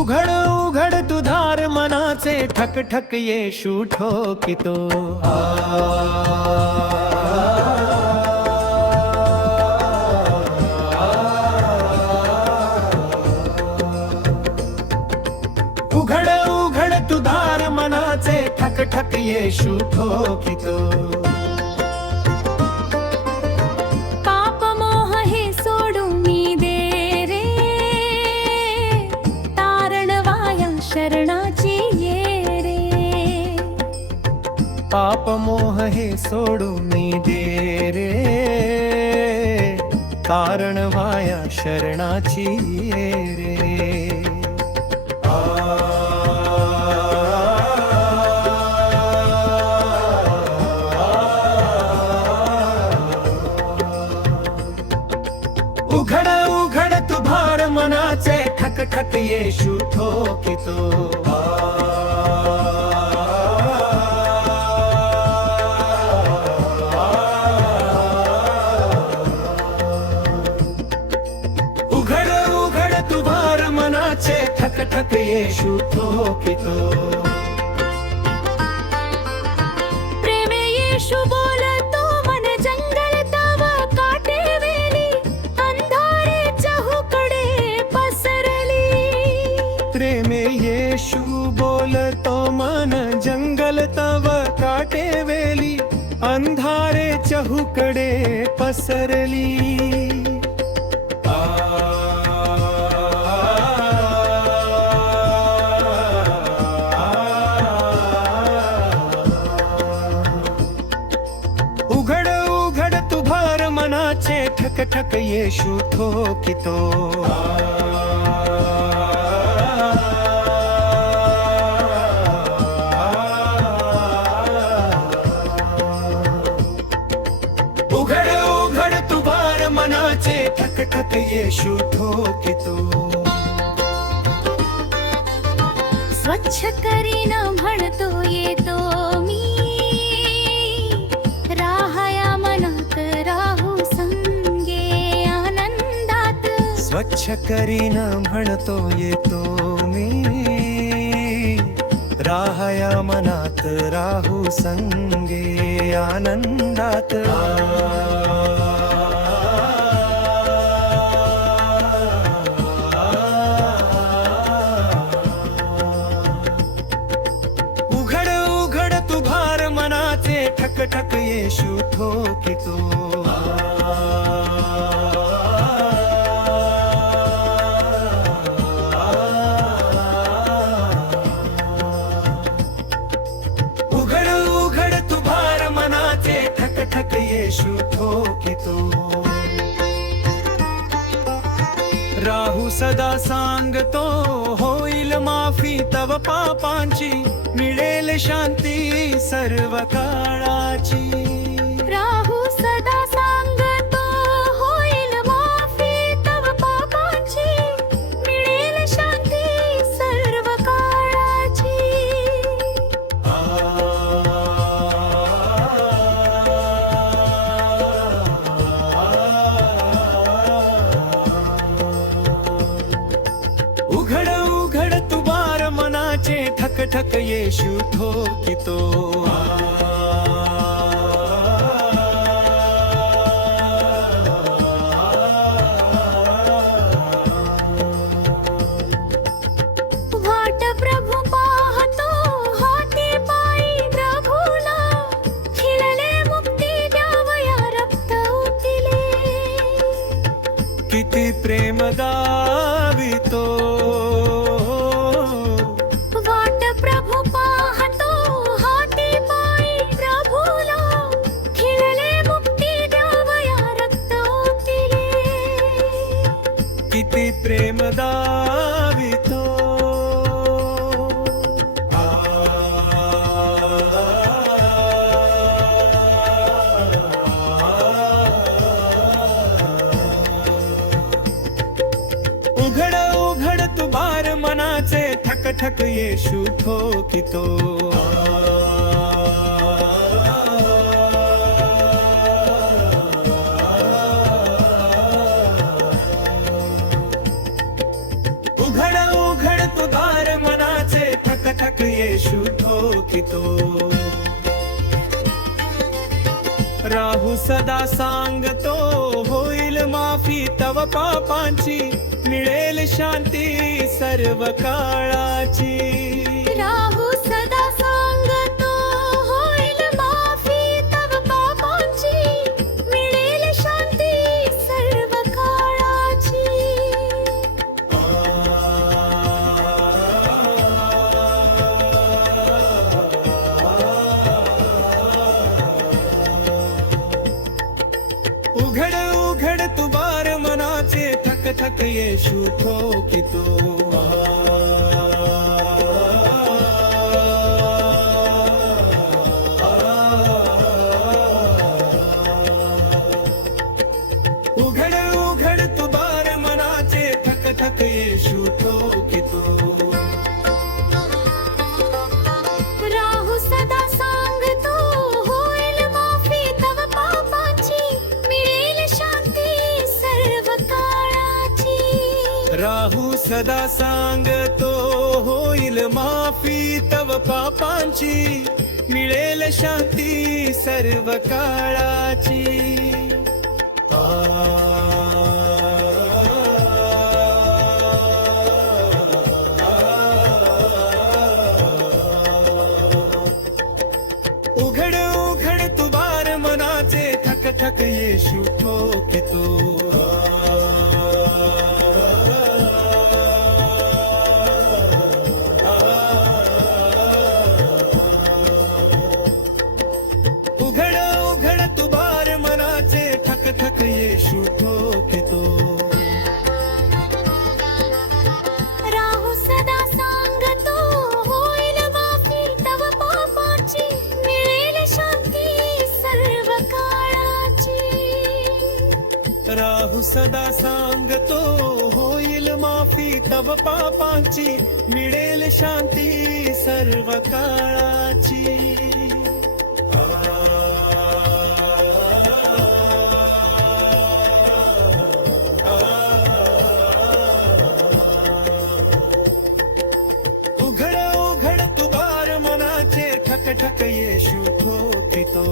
उघड उघड तुधार मनाचे ठक ठक येशू ठोकितो आ येशू ठोकितो. पाप मोह हे सोडून मी दे रे. तारण वाया शरणाची ये रे. पाप मोह हे सोडून दे रे. कारण वाया शरणाची ये रे. उघड उघड तुभार मनाचे. ठक ठक येशू ठोकितो. उघड उघड तुभार मनाचे. ठक ठक येशू ठोकितो. हुकडे पसरली. उघड उघड तुभार मनाचे ठक ठक येशू ठोकितो. ठक ठक येशू ठोकितो स्वच्छ करीन म्हणतो येतो मी। राहाया मनात राहू संगे आनंदात। स्वच्छ करीन म्हणतो येतो मी। राहया मनात राहू संगे आनंदात। उघड राहू सदा सांगतो होईल माफी तव पापांची मिळेल शांती सर्व काळाची. द्यावया रक्त उतिले किती प्रेम दावितो. किती प्रेम दावितो. उघड उघड तू मनाचे ठक ठक येशू ठोकितो. ठक ठोकितो. राहू सदा सांगतो होईल माफी तव पापांची मिळेल शांती सर्व काळाची. राहू मनाचे ठक ठक येशू ठोकितो उघड उघड तू बार मनाचे ठक राहू सदा सांगतो होईल माफी तव पापांची. मिळेल शांती सर्व काळाची. आ. सदा सांगतो होईल माफी तव पापांची मिळेल शांती सर्व काळाची उघड उघड तू बार मनाचे ठक ठक येशू ठोकितो